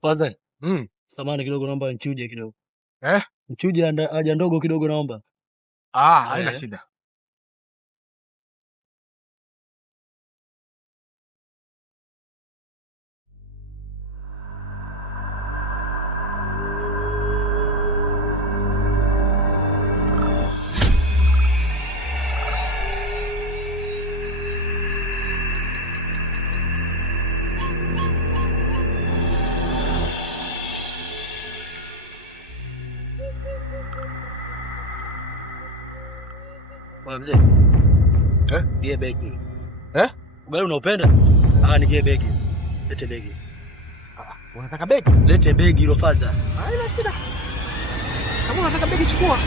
Kwanza, samahani kidogo naomba nichuje kidogo. Nichuje haja ndogo kidogo naomba. Haina shida. Mzee. Nigie begi. Wewe unaupenda? Nigie begi. Lete begi. Unataka begi? Lete begi hilo faza. Haina shida. Kama unataka begi chukua.